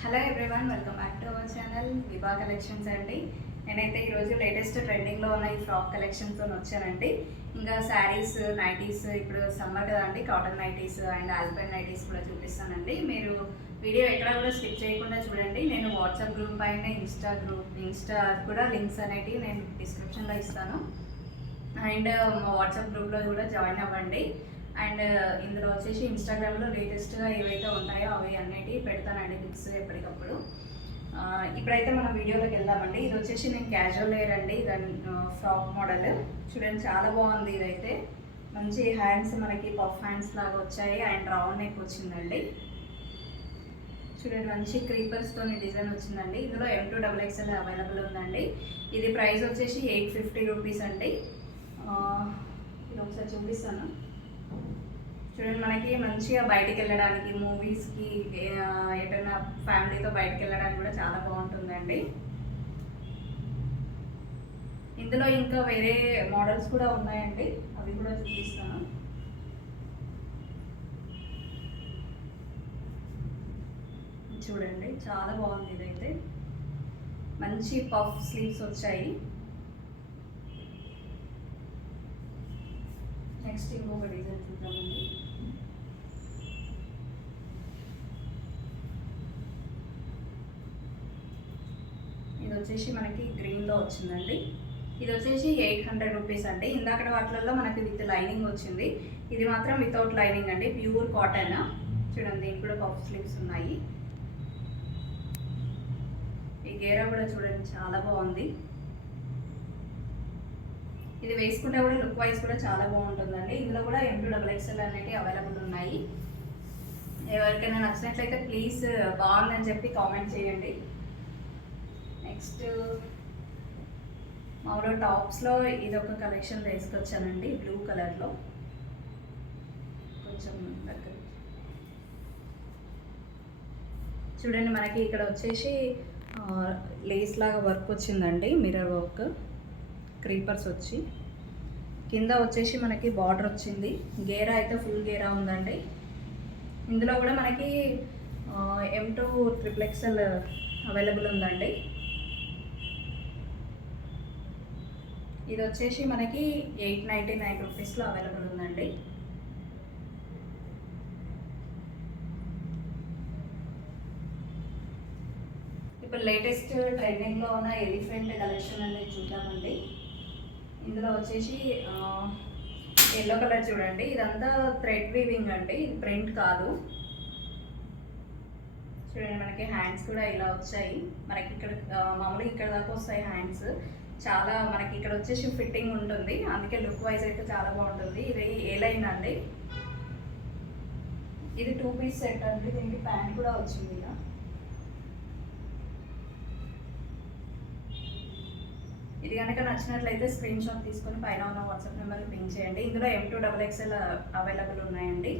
Hello everyone, welcome back to our channel Vibha collections అండి. నేనైతే ఈరోజు లేటెస్ట్ ట్రెండింగ్లో ఉన్న ఈ ఫ్రాక్ కలెక్షన్తో వచ్చానండి. ఇంకా శారీస్, నైటీస్, ఇప్పుడు సమ్మర్ కదా అండి, cotton nighties and alpine nighties కూడా చూపిస్తానండి. మీరు వీడియో ఎక్కడ కూడా స్కిప్ చేయకుండా చూడండి. నేను వాట్సాప్ గ్రూప్ పైన ఇన్స్టా కూడా లింక్స్ అనేటివి నేను డిస్క్రిప్షన్లో ఇస్తాను. అండ్ మా వాట్సాప్ గ్రూప్లో కూడా జాయిన్ అవ్వండి. అండ్ ఇందులో వచ్చేసి ఇన్స్టాగ్రామ్లో లేటెస్ట్గా ఏవైతే ఉంటాయో అవి అన్నిటివి పెడతానండి, పిక్స్ ఎప్పటికప్పుడు. ఇప్పుడైతే మనం వీడియోలోకి వెళ్దామండి. ఇది వచ్చేసి నేను క్యాజువల్ వేర్ అండి, దాని ఫ్రాక్ మోడల్ చూడండి, చాలా బాగుంది. ఇదైతే మంచి హ్యాండ్స్, మనకి పఫ్ హ్యాండ్స్ లాగా వచ్చాయి అండ్ రౌండ్ నెక్ వచ్చిందండి. చూడండి, మంచి క్రీపర్స్తో డిజైన్ వచ్చిందండి. ఇందులో M2XXL అవైలబుల్ ఉందండి. ఇది ప్రైస్ వచ్చేసి 850 రూపీస్ అండి. ఇది ఒకసారి చూపిస్తాను. చూడండి, మనకి మంచిగా బయటికి వెళ్ళడానికి, మూవీస్కి, ఎటైనా ఫ్యామిలీతో బయటికి వెళ్ళడానికి కూడా చాలా బాగుంటుందండి. ఇందులో ఇంకా వేరే మోడల్స్ కూడా ఉన్నాయండి, అవి కూడా చూపిస్తాను. చూడండి, చాలా బాగుంది. ఇదైతే మంచి పఫ్ స్లీవ్స్ వచ్చాయి. నెక్స్ట్ ఇంకొక డిజైన్ చూద్దామండి. ఇది వచ్చేసి మనకి గ్రీన్లో వచ్చిందండి. ఇది వచ్చేసి 800 రూపీస్ అండి. ఇందాక వాటిలలో మనకి విత్ లైనింగ్ వచ్చింది, ఇది మాత్రం వితౌట్ లైనింగ్ అండి, ప్యూర్ కాటన్. చూడండి, ఇప్పుడు పఫ్ స్లీవ్స్ ఉన్నాయి. ఈ గేరా కూడా చూడండి, చాలా బాగుంది. ఇది వేసుకుంటే కూడా లుక్ వైజ్ కూడా చాలా బాగుంటుందండి. ఇందులో కూడా M2XXL అనేవి అవైలబుల్ ఉన్నాయి. ఎవరికైనా నచ్చినట్లయితే ప్లీజ్ బాగుందని చెప్పి కామెంట్ చేయండి. నెక్స్ట్ మామూలు టాప్స్లో ఇది ఒక కలెక్షన్ వేసుకొచ్చానండి, బ్లూ కలర్లో. కొంచెం దగ్గర చూడండి, మనకి ఇక్కడ వచ్చేసి లేస్ లాగా వర్క్ వచ్చిందండి, మిర్రర్ వర్క్, క్రీపర్స్ వచ్చి కింద వచ్చేసి మనకి బార్డర్ వచ్చింది. గేరా అయితే ఫుల్ గేరా ఉందండి. ఇందులో కూడా మనకి M2XXL అవైలబుల్ ఉందండి. ఇది వచ్చేసి మనకి 899 రూపీస్లో అవైలబుల్ ఉందండి. ఇప్పుడు లేటెస్ట్ ట్రెండింగ్లో ఉన్న ఎలిఫెంట్ కలెక్షన్ అనేది చూద్దామండి. ఇందులో వచ్చేసి ఎల్లో కలర్ చూడండి, ఇదంతా థ్రెడ్ వీవింగ్ అండి, ఇది ప్రింట్ కాదు. చూడండి, మనకి హ్యాండ్స్ కూడా ఇలా వచ్చాయి. మనకి ఇక్కడ మామూలుగా ఇక్కడ దాకా వస్తాయి హ్యాండ్స్. చాలా మనకి ఇక్కడ వచ్చేసి ఫిట్టింగ్ ఉంటుంది, అందుకే లుక్ వైజ్ అయితే చాలా బాగుంటుంది. ఇది ఏ లైన్ అండి, ఇది 2 పీస్ సెట్ అండి. దీనికి ప్యాంట్ కూడా వచ్చింది. ఇలా ఇది కనుక నచ్చినట్లయితే స్క్రీన్ షాట్ తీసుకొని పైన ఉన్న వాట్సాప్ నెంబర్కి పింక్ చేయండి. ఇందులో M2XXL అవైలబుల్ ఉన్నాయండి.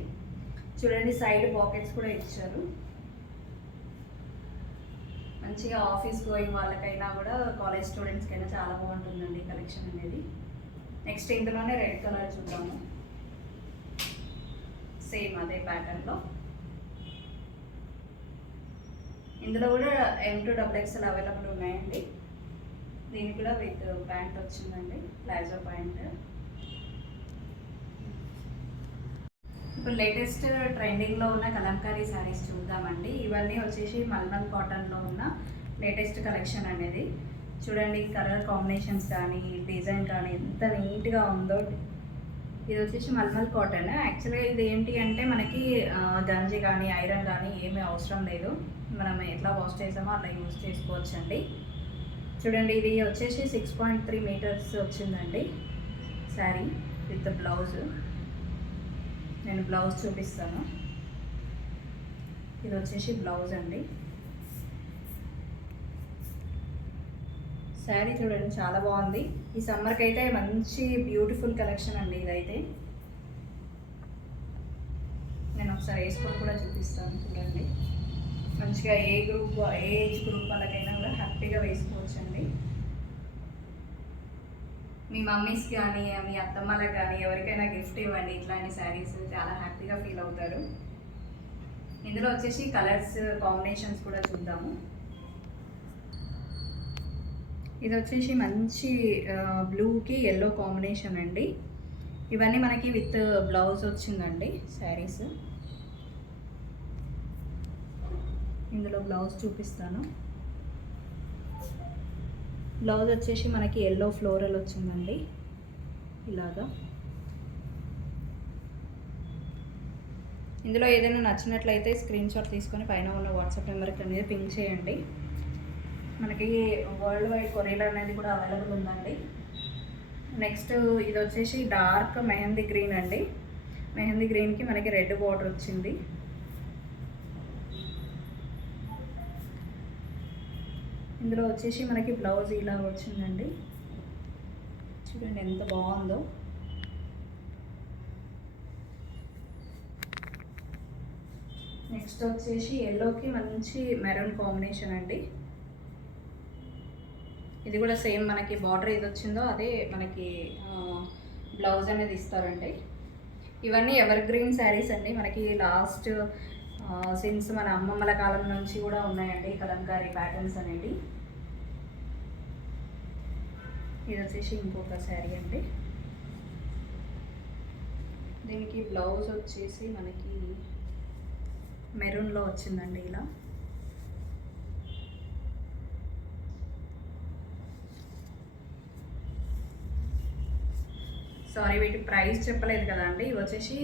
చూడండి, సైడ్ పాకెట్స్ కూడా ఇచ్చారు. మంచిగా ఆఫీస్ గోయింగ్ వాళ్ళకైనా కూడా, కాలేజ్ స్టూడెంట్స్కి అయినా చాలా బాగుంటుందండి కలెక్షన్ అనేది. నెక్స్ట్ ఇందులోనే రెడ్ కలర్ చూద్దాము. సేమ్ అదే ప్యాటర్న్లో ఇందులో కూడా M2XXL అవైలబుల్ ఉన్నాయండి. దీనికి కూడా విత్ ప్యాంట్ వచ్చిందండి, ప్లాజో ప్యాంట్. ఇప్పుడు లేటెస్ట్ ట్రెండింగ్లో ఉన్న కలంకారీ శారీస్ చూద్దామండి. ఇవన్నీ వచ్చేసి మల్మల్ కాటన్లో ఉన్న లేటెస్ట్ కలెక్షన్ అనేది. చూడండి, కలర్ కాంబినేషన్స్ కానీ, డిజైన్ కానీ ఎంత నీట్గా ఉందో. ఇది వచ్చేసి మల్మల్ కాటన్. యాక్చువల్గా ఇది ఏంటి అంటే మనకి గంజి కానీ ఐరన్ కానీ ఏమీ అవసరం లేదు, మనం ఎట్లా వాష్ చేసామో అట్లా యూజ్ చేసుకోవచ్చండి. చూడండి, ఇది వచ్చేసి 6.3 మీటర్స్ వచ్చిందండి శారీ విత్ బ్లౌజ్. నేను బ్లౌజ్ చూపిస్తాను. ఇది వచ్చేసి బ్లౌజ్ అండి. శారీ చూడండి, చాలా బాగుంది. ఈ సమ్మర్కి అయితే మంచి బ్యూటిఫుల్ కలెక్షన్ అండి ఇదైతే. నేను ఒకసారి వేసుకొని కూడా చూపిస్తాను. చూడండి, మంచిగా ఏ ఏజ్ గ్రూప్ వాళ్ళకైనా కూడా హ్యాపీగా వేసుకోవచ్చండి. మీ మమ్మీస్కి కానీ, మీ అత్తమ్మలకు కానీ ఎవరికైనా గిఫ్ట్ ఇవ్వండి ఇట్లాంటి శారీస్, చాలా హ్యాపీగా ఫీల్ అవుతారు. ఇందులో వచ్చేసి కలర్స్ కాంబినేషన్స్ కూడా చూద్దాము. ఇది వచ్చేసి మంచి బ్లూకి ఎల్లో కాంబినేషన్ అండి. ఇవన్నీ మనకి విత్ బ్లౌజ్ వచ్చిందండి శారీస్. ఇందులో బ్లౌజ్ చూపిస్తాను. బ్లౌజ్ వచ్చేసి మనకి ఎల్లో ఫ్లోరల్ వచ్చిందండి ఇలాగా. ఇందులో ఏదైనా నచ్చినట్లయితే స్క్రీన్ షాట్ తీసుకొని పైన ఉన్న వాట్సాప్ నెంబర్కి అనేది పింక్ చేయండి. మనకి వరల్డ్ వైడ్ కొరియర్ అనేది కూడా అవైలబుల్ ఉందండి. నెక్స్ట్ ఇది వచ్చేసి డార్క్ మెహందీ గ్రీన్ అండి. మెహందీ గ్రీన్కి మనకి రెడ్ బార్డర్ వచ్చింది. ఇందులో వచ్చేసి మనకి బ్లౌజ్ ఇలా వచ్చిందండి. చూడండి ఎంత బాగుందో. నెక్స్ట్ వచ్చేసి ఎల్లోకి మంచి మెరూన్ కాంబినేషన్ అండి. ఇది కూడా సేమ్ మనకి బార్డర్ ఏది వచ్చిందో అదే మనకి బ్లౌజ్ అనేది ఇస్తారండి. ఇవన్నీ ఎవర్ గ్రీన్ శారీస్ అండి. మనకి లాస్ట్ సిన్స్ మన అమ్మమ్మల కాలం నుంచి కూడా ఉన్నాయండి కలంకారీ ప్యాటర్న్స్ అనేవి. ఇది వచ్చేసి ఇంకొక శారీ అండి. దీనికి బ్లౌజ్ వచ్చేసి మనకి మెరూన్లో వచ్చిందండి ఇలా. సారీ వీటి ప్రైస్ చెప్పలేదు కదా అండి. ఇవి వచ్చేసి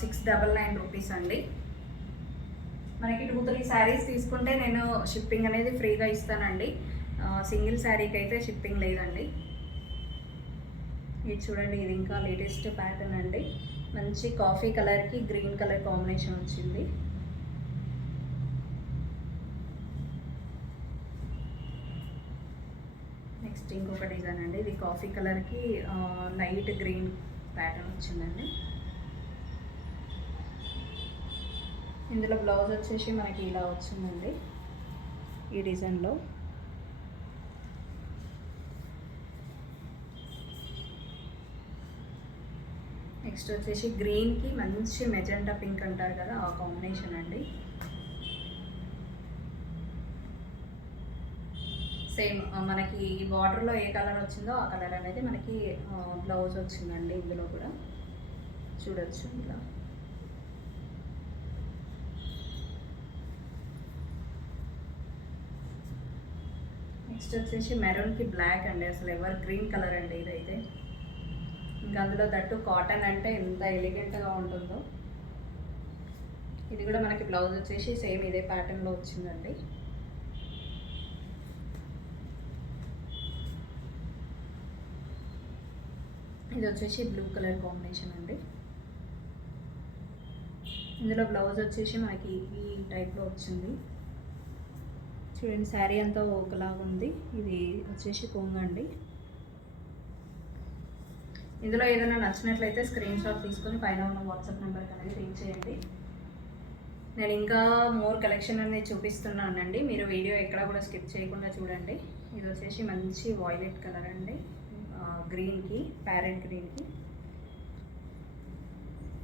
699 రూపీస్ అండి. మనకి 2-3 శారీస్ తీసుకుంటే నేను షిప్పింగ్ అనేది ఫ్రీగా ఇస్తానండి. సింగిల్ శారీకి అయితే షిప్పింగ్ లేదండి. ఇది చూడండి, ఇది ఇంకా లేటెస్ట్ ప్యాటర్న్ అండి. మంచి కాఫీ కలర్కి గ్రీన్ కలర్ కాంబినేషన్ వచ్చింది. నెక్స్ట్ ఇంకొక డిజైన్ అండి. ఇది కాఫీ కలర్కి లైట్ గ్రీన్ ప్యాటర్న్ వచ్చిందండి. ఇందులో బ్లౌజ్ వచ్చేసి మనకి ఇలా వచ్చిందండి ఈ డిజైన్లో. నెక్స్ట్ వచ్చేసి గ్రీన్కి మంచి మెజెంటా పింక్ అంటారు కదా, ఆ కాంబినేషన్ అండి. సేమ్ మనకి ఈ బార్డర్లో ఏ కలర్ వచ్చిందో ఆ కలర్ అనేది మనకి బ్లౌజ్ వచ్చిందండి. ఇందులో కూడా చూడొచ్చు ఇలా. నెక్స్ట్ వచ్చేసి మెరూన్కి బ్లాక్ అండి. అసలు ఎవర్ గ్రీన్ కలర్ అండి ఇదైతే. ఇంకా అందులో దట్టు కాటన్ అంటే ఎంత ఎలిగెంట్గా ఉంటుందో. ఇది కూడా మనకి బ్లౌజ్ వచ్చేసి సేమ్ ఇదే ప్యాటర్న్లో వచ్చిందండి. ఇది వచ్చేసి బ్లూ కలర్ కాంబినేషన్ అండి. ఇందులో బ్లౌజ్ వచ్చేసి మనకి ఈ టైప్లో వచ్చింది. చూడండి శారీ అంతా ఒకలాగా ఉంది. ఇది వచ్చేసి కొంగు అండి. ఇందులో ఏదైనా నచ్చినట్లయితే స్క్రీన్ షాట్ తీసుకొని పైన ఉన్న వాట్సాప్ నెంబర్కి అనేది లింక్ చేయండి. నేను ఇంకా మోర్ కలెక్షన్ అనేది చూపిస్తున్నానండి. మీరు వీడియో ఎక్కడ కూడా స్కిప్ చేయకుండా చూడండి. ఇది వచ్చేసి మంచి వాయిలెట్ కలర్ అండి. గ్రీన్కి ప్యారెట్ గ్రీన్కి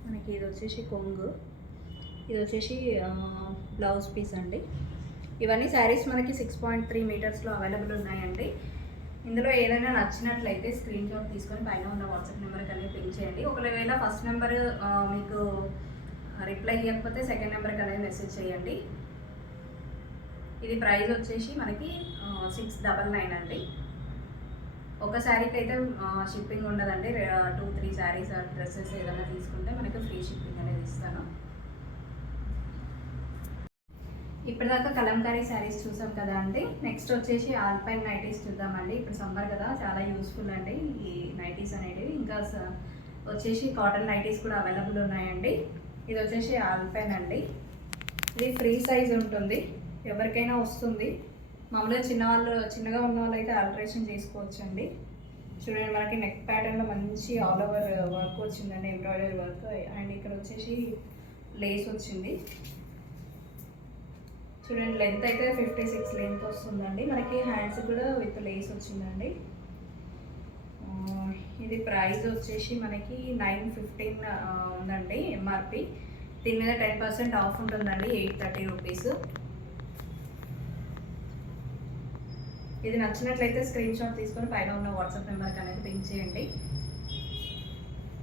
మనకి ఇది వచ్చేసి కొంగు. ఇది వచ్చేసి బ్లౌజ్ పీస్ అండి. ఇవన్నీ శారీస్ మనకి 6.3 మీటర్స్లో అవైలబుల్ ఉన్నాయండి. ఇందులో ఏదైనా నచ్చినట్లయితే స్క్రీన్ షాట్ తీసుకొని పైన ఉన్న వాట్సాప్ నెంబర్కి అనేది పింక్ చేయండి. ఒకవేళ ఫస్ట్ నెంబర్ మీకు రిప్లై ఇవ్వకపోతే సెకండ్ నెంబర్కి అనేది మెసేజ్ చేయండి. ఇది ప్రైస్ వచ్చేసి మనకి 699 అండి. ఒక శారీకి అయితే షిప్పింగ్ ఉండదండి. 2-3 శారీస్ డ్రెస్సెస్ ఏదైనా తీసుకుంటే మనకి ఫ్రీ షిప్పింగ్ అనేది ఇస్తాను. ఇప్పటిదాకా కలంకారీ శారీస్ చూసాం కదా అండి. నెక్స్ట్ వచ్చేసి ఆల్పైన్ నైటీస్ చూద్దామండి. ఇప్పుడు సమ్మర్ కదా, చాలా యూస్ఫుల్ అండి ఈ నైటీస్ అనేవి. ఇంకా వచ్చేసి కాటన్ నైటీస్ కూడా అవైలబుల్ ఉన్నాయండి. ఇది వచ్చేసి ఆల్పైన్ అండి. ఇది ఫ్రీ సైజ్ ఉంటుంది, ఎవరికైనా వస్తుంది. మామూలుగా చిన్నగా ఉన్న వాళ్ళు అయితే ఆల్టరేషన్ చేసుకోవచ్చు అండి. చూడండి మనకి నెక్ ప్యాటర్న్లో మంచి ఆల్ ఓవర్ వర్క్ వచ్చిందండి, ఎంబ్రాయిడరీ వర్క్. అండ్ ఇక్కడ వచ్చేసి లేస్ వచ్చింది. చూడండి లెంత్ అయితే 56 లెంత్ వస్తుందండి. మనకి హ్యాండ్స్ కూడా విత్ లేస్ వచ్చిందండి. ఇది ప్రైస్ వచ్చేసి మనకి 915 ఉందండి ఎంఆర్పి. దీని మీద 10% ఆఫ్ ఉంటుందండి, 830 రూపీస్. ఇది నచ్చినట్లయితే స్క్రీన్ షాట్ తీసుకొని పైన ఉన్న వాట్సాప్ నెంబర్కి అనేది పింక్ చేయండి.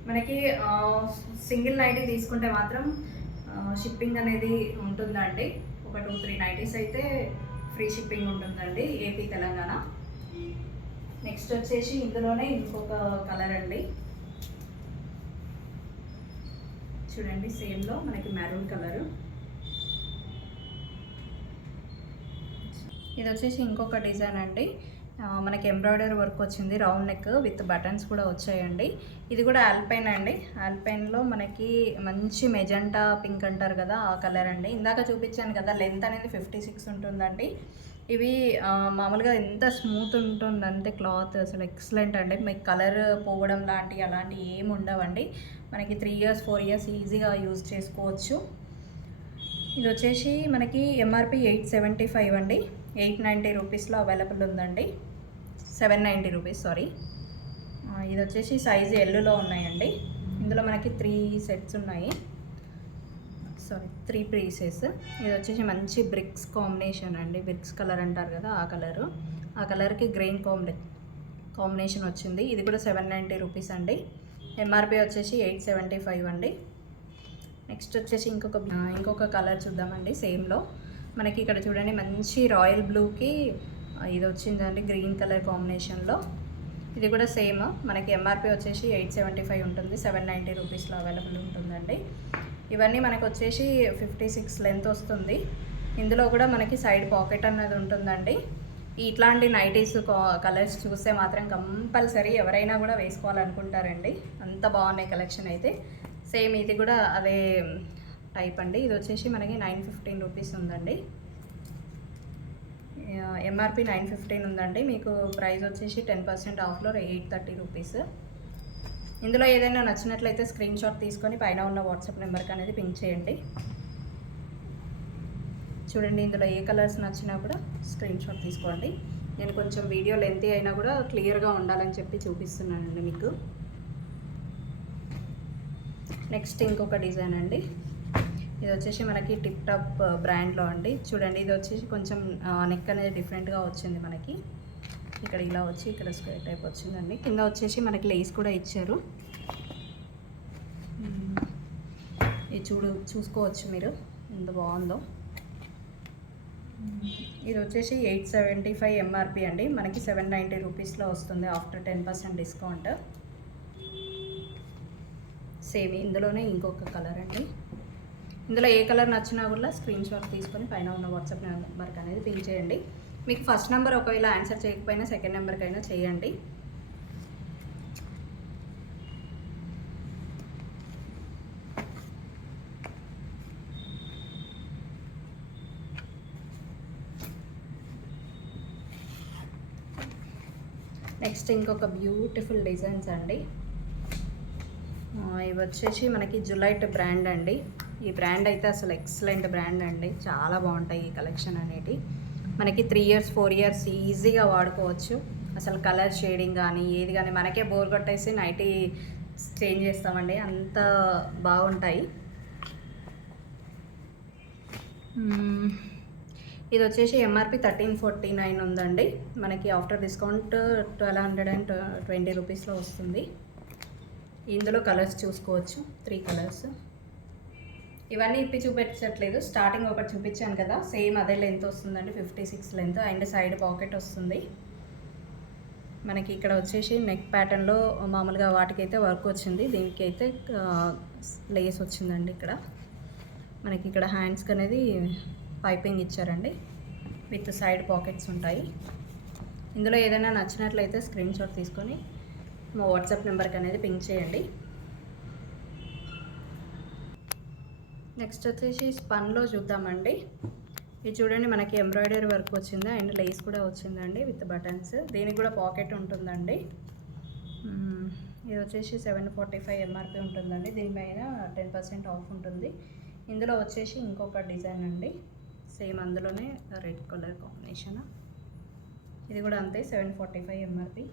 మనకి సింగిల్ నైటీ తీసుకుంటే మాత్రం షిప్పింగ్ అనేది ఉంటుందండి. ఒక 2-3 నైటీస్ అయితే ఫ్రీ షిప్పింగ్ ఉంటుందండి, ఏపీ తెలంగాణ. నెక్స్ట్ వచ్చేసి ఇందులోనే ఇంకొక కలర్ అండి, చూడండి సేమ్లో మనకి మెరూన్ కలరు. ఇది వచ్చేసి ఇంకొక డిజైన్ అండి, మనకి ఎంబ్రాయిడరీ వర్క్ వచ్చింది, రౌండ్ నెక్ విత్ బటన్స్ కూడా వచ్చాయండి. ఇది కూడా ఆల్పైన్ అండి, ఆల్పైన్లో మనకి మంచి మెజెంటా పింక్ అంటారు కదా ఆ కలర్ అండి. ఇందాక చూపించాను కదా, లెంత్ అనేది 56 ఉంటుందండి. ఇవి మామూలుగా ఎంత స్మూత్ ఉంటుందంటే క్లాత్ అసలు ఎక్సలెంట్ అండి. మీకు కలర్ పోవడం అలాంటివి ఏమి ఉండవండి. మనకి 3 years 4 years ఈజీగా యూజ్ చేసుకోవచ్చు. ఇది వచ్చేసి మనకి ఎంఆర్పి 875 అండి, 890 రూపీస్లో అవైలబుల్ ఉందండి, 790 రూపీస్ సారీ. ఇది వచ్చేసి సైజు ఎల్లులో ఉన్నాయండి. ఇందులో మనకి 3 సెట్స్ ఉన్నాయి, సారీ 3 పీసెస్. ఇది వచ్చేసి మంచి బ్రిక్స్ కాంబినేషన్ అండి, బ్రిక్స్ కలర్ అంటారు కదా ఆ కలరు, ఆ కలర్కి గ్రీన్ కాంబినేషన్ వచ్చింది. ఇది కూడా 790 రూపీస్ అండి, ఎంఆర్పి వచ్చేసి 875 అండి. నెక్స్ట్ వచ్చేసి ఇంకొక కలర్ చూద్దామండి. సేమ్లో మనకి ఇక్కడ చూడండి మంచి రాయల్ బ్లూకి ఇది వచ్చిందండి, గ్రీన్ కలర్ కాంబినేషన్లో. ఇది కూడా సేమ్, మనకి ఎంఆర్పి వచ్చేసి 875 ఉంటుంది, 790 రూపీస్లో అవైలబుల్ ఉంటుందండి. ఇవన్నీ మనకు వచ్చేసి 56 లెంత్ వస్తుంది. ఇందులో కూడా మనకి సైడ్ పాకెట్ అన్నది ఉంటుందండి. ఇట్లాంటి నైటీస్ కలర్స్ చూస్తే మాత్రం కంపల్సరీ ఎవరైనా కూడా వేసుకోవాలనుకుంటారండి, అంత బాగున్నాయి కలెక్షన్ అయితే. సేమ్ ఇది కూడా అదే టైప్ అండి. ఇది వచ్చేసి మనకి 915 రూపీస్ ఉందండి, ఎంఆర్పి 915 ఉందండి. మీకు ప్రైస్ వచ్చేసి 10% ఆఫ్లో 830 రూపీస్. ఇందులో ఏదైనా నచ్చినట్లయితే స్క్రీన్ షాట్ తీసుకొని పైన ఉన్న వాట్సాప్ నెంబర్కి అనేది పింక్ చేయండి. చూడండి ఇందులో ఏ కలర్స్ నచ్చినా కూడా స్క్రీన్ షాట్ తీసుకోండి. నేను కొంచెం వీడియో లెంతీ అయినా కూడా క్లియర్గా ఉండాలని చెప్పి చూపిస్తున్నానండి మీకు. నెక్స్ట్ ఇంకొక డిజైన్ అండి, ఇది వచ్చేసి మనకి టిప్ టాప్ బ్రాండ్లో అండి. చూడండి ఇది వచ్చేసి కొంచెం నెక్ అనేది డిఫరెంట్గా వచ్చింది మనకి, ఇక్కడ ఇలా వచ్చి ఇక్కడ స్క్వేర్ టైప్ వచ్చిందండి. కింద వచ్చేసి మనకి లేస్ కూడా ఇచ్చారు, ఇది చూసుకోవచ్చు మీరు ఎంత బాగుందో. ఇది వచ్చేసి 875 ఎంఆర్పి అండి, మనకి 790 రూపీస్లో వస్తుంది ఆఫ్టర్ 10% డిస్కౌంట్. సేమ్ ఇందులోనే ఇంకొక కలర్ అండి. ఇందులో ఏ కలర్ నచ్చినా కూడా స్క్రీన్ షాట్ తీసుకొని పైన ఉన్న వాట్సాప్ నెంబర్కి అనేది పింక్ చేయండి. మీకు ఫస్ట్ నెంబర్ ఒకవేళ ఆన్సర్ చేయకపోయినా సెకండ్ నెంబర్కైనా చేయండి. నెక్స్ట్ ఇంకొక బ్యూటిఫుల్ డిజైన్స్ అండి, ఇవి వచ్చేసి మనకి జులైట్ బ్రాండ్ అండి. ఈ బ్రాండ్ అయితే అసలు ఎక్సలెంట్ బ్రాండ్ అండి, చాలా బాగుంటాయి ఈ కలెక్షన్ అనేది. మనకి 3 years 4 years ఈజీగా వాడుకోవచ్చు. అసలు కలర్ షేడింగ్ కానీ ఏది కానీ మనకే బోర్ కొట్టేసి నైటీ చేంజ్ చేస్తామండి, అంత బాగుంటాయి. ఇది వచ్చేసి ఎంఆర్పి 1349 ఉందండి, మనకి ఆఫ్టర్ డిస్కౌంట్ 1220 రూపీస్లో వస్తుంది. ఇందులో కలర్స్ చూసుకోవచ్చు, 3 కలర్స్. ఇవన్నీ ఇప్పి చూపించట్లేదు, స్టార్టింగ్ ఒకటి చూపించాను కదా, సేమ్ అదే లెంత్ వస్తుందండి, 56 లెంత్ అండ్ సైడ్ పాకెట్ వస్తుంది. మనకి ఇక్కడ వచ్చేసి నెక్ ప్యాటర్న్లో మామూలుగా వాటికైతే వర్క్ వచ్చింది, దీనికి అయితే లేస్ వచ్చిందండి. ఇక్కడ మనకి ఇక్కడ హ్యాండ్స్కి అనేది పైపింగ్ ఇచ్చారండి, విత్ సైడ్ పాకెట్స్ ఉంటాయి. ఇందులో ఏదైనా నచ్చినట్లయితే స్క్రీన్ షాట్ తీసుకొని మా వాట్సాప్ నెంబర్కి అనేది పింక్ చేయండి. నెక్స్ట్ వచ్చేసి స్పన్లో చూద్దామండి. ఇది చూడండి మనకి ఎంబ్రాయిడరీ వర్క్ వచ్చింది అండ్ లేస్ కూడా వచ్చిందండి విత్ బటన్స్, దీనికి కూడా పాకెట్ ఉంటుందండి. ఇది వచ్చేసి 745 ఎంఆర్పి ఉంటుందండి, దీనిపైన 10% ఆఫ్ ఉంటుంది. ఇందులో వచ్చేసి ఇంకొక డిజైన్ అండి, సేమ్ అందులోనే రెడ్ కలర్ కాంబినేషన్, ఇది కూడా అంతే 745 ఎంఆర్పి.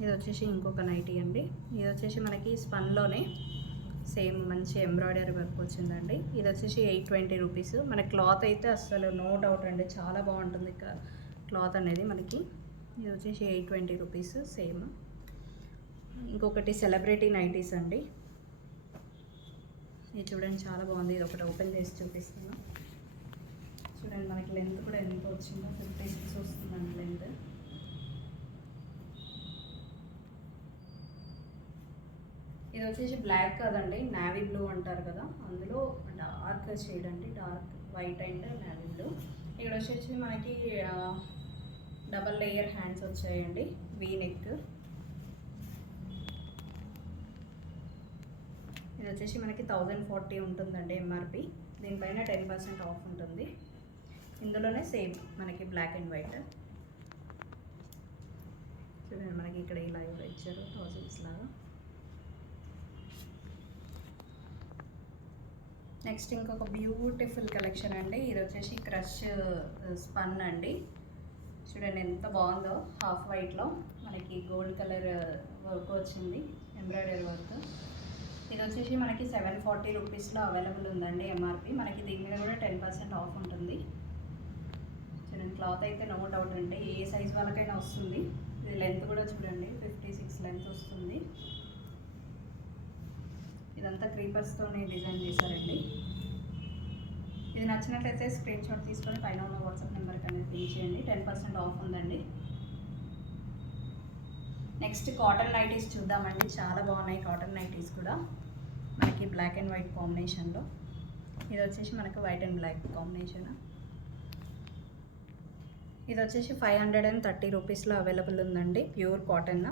ఇది వచ్చేసి ఇంకొక నైటీ అండి. ఇది వచ్చేసి మనకి స్పన్లోనే సేమ్ మంచి ఎంబ్రాయిడరీ వర్క్ వచ్చిందండి. ఇది వచ్చేసి 820 రూపీస్. మన క్లాత్ అయితే అస్సలు నో డౌట్ అండి, చాలా బాగుంటుంది క్లాత్ అనేది మనకి. ఇది వచ్చేసి 820 రూపీస్ సేమ్. ఇంకొకటి సెలబ్రిటీ నైటీస్ అండి. ఇది చూడండి చాలా బాగుంది. ఇది ఒకటి ఓపెన్ చేసి చూపిస్తున్నాను. చూడండి మనకి లెంత్ కూడా ఎంత వచ్చిందో, 56 వస్తుందండి లెంత్. ఇది వచ్చేసి బ్లాక్ కదండి, నావీ బ్లూ అంటారు కదా, అందులో డార్క్ షేడ్ అండి, dark white and navy blue. ఇక్కడ వచ్చేసి మనకి డబల్ లేయర్ హ్యాండ్స్ వచ్చాయండి, వీ నెక్. ఇది వచ్చేసి మనకి 1040 ఉంటుందండి ఎంఆర్పి. దీనిపైన 10% ఆఫ్ ఉంటుంది. ఇందులోనే సేమ్ మనకి బ్లాక్ అండ్ వైట్. చూడండి మనకి ఇక్కడ ఇలా ఇచ్చారు టాజిల్స్ లాగా. నెక్స్ట్ ఇంకొక బ్యూటిఫుల్ కలెక్షన్ అండి. ఇది వచ్చేసి క్రష్ స్పన్ అండి. చూడండి ఎంత బాగుందో, హాఫ్ వైట్లో మనకి గోల్డ్ కలర్ వర్క్ వచ్చింది, ఎంబ్రాయిడరీ వర్క్. ఇది వచ్చేసి మనకి 740 రూపీస్లో అవైలబుల్ ఉందండి ఎంఆర్పి. మనకి దీని మీద కూడా 10% ఆఫ్ ఉంటుంది. చూడండి క్లాత్ అయితే నో డౌట్ అండి, ఏ సైజ్ వాళ్ళకైనా వస్తుంది. ఇది లెంత్ కూడా చూడండి 56 లెంత్ వస్తుంది. ఇదంతా క్రీపర్స్తోనే డిజైన్ చేశారండి. ఇది నచ్చినట్లయితే స్క్రీన్ షాట్ తీసుకొని పైన ఉన్న వాట్సాప్ నెంబర్కి అనేది పిన్ చేయండి. 10% ఆఫ్ ఉందండి. నెక్స్ట్ కాటన్ నైటీస్ చూద్దామండి. చాలా బాగున్నాయి కాటన్ నైటీస్ కూడా, మనకి బ్లాక్ అండ్ వైట్ కాంబినేషన్లో. ఇది వచ్చేసి మనకు వైట్ అండ్ బ్లాక్ కాంబినేషన్. ఇది వచ్చేసి 530 రూపీస్లో అవైలబుల్ ఉందండి, ప్యూర్ కాటన్.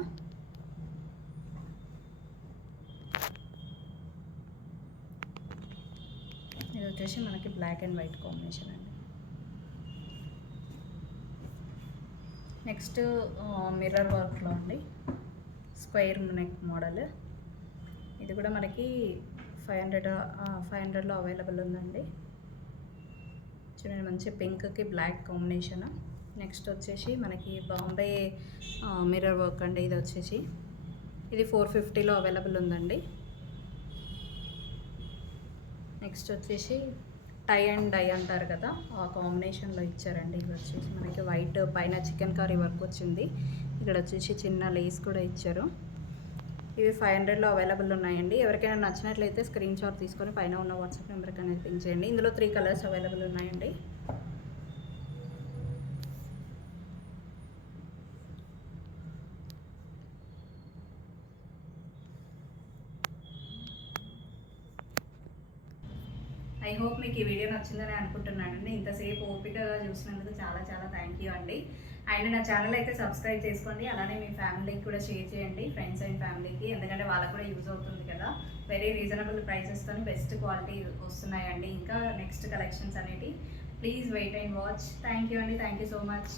ఇది వచ్చేసి మనకి బ్లాక్ అండ్ వైట్ కాంబినేషన్ అండి. నెక్స్ట్ మిర్రర్ వర్క్లో అండి, స్క్వేర్ నెక్ మోడల్. ఇది కూడా మనకి 500లో అవైలబుల్ ఉందండి. చూడండి మంచి పింక్కి బ్లాక్ కాంబినేషన్. నెక్స్ట్ వచ్చేసి మనకి బాంబే మిర్రర్ వర్క్ అండి. ఇది వచ్చేసి ఇది 450లో అవైలబుల్ ఉందండి. నెక్స్ట్ వచ్చేసి టై అండ్ డై అంటారు కదా, ఆ కాంబినేషన్లో ఇచ్చారండి. ఇది వచ్చేసి మనకి వైట్ పైన చికెన్ కర్రీ వర్క్ వచ్చింది. ఇక్కడ వచ్చేసి చిన్న లేస్ కూడా ఇచ్చారు. ఇవి 500లో అవైలబుల్ ఉన్నాయండి. ఎవరికైనా నచ్చినట్లయితే స్క్రీన్ షాట్ తీసుకొని పైన ఉన్న వాట్సాప్ నెంబర్కి అనేది పిన్ చేయండి. ఇందులో 3 కలర్స్ అవైలబుల్ ఉన్నాయండి. ఐ హోప్ మీకు ఈ వీడియో నచ్చిందని అనుకుంటున్నానండి. ఇంతసేపు ఓపికగా చూసినందుకు చాలా చాలా థ్యాంక్ యూ అండి. అండ్ నా ఛానల్ అయితే సబ్స్క్రైబ్ చేసుకోండి, అలానే మీ ఫ్యామిలీకి కూడా షేర్ చేయండి, ఫ్రెండ్స్ అండ్ ఫ్యామిలీకి, ఎందుకంటే వాళ్ళకు కూడా యూజ్ అవుతుంది కదా. వెరీ రీజనబుల్ ప్రైసెస్తో బెస్ట్ క్వాలిటీ వస్తున్నాయండి. ఇంకా నెక్స్ట్ కలెక్షన్స్ అనేవి please wait and watch. Thank you అండి, థ్యాంక్ యూ సో మచ్.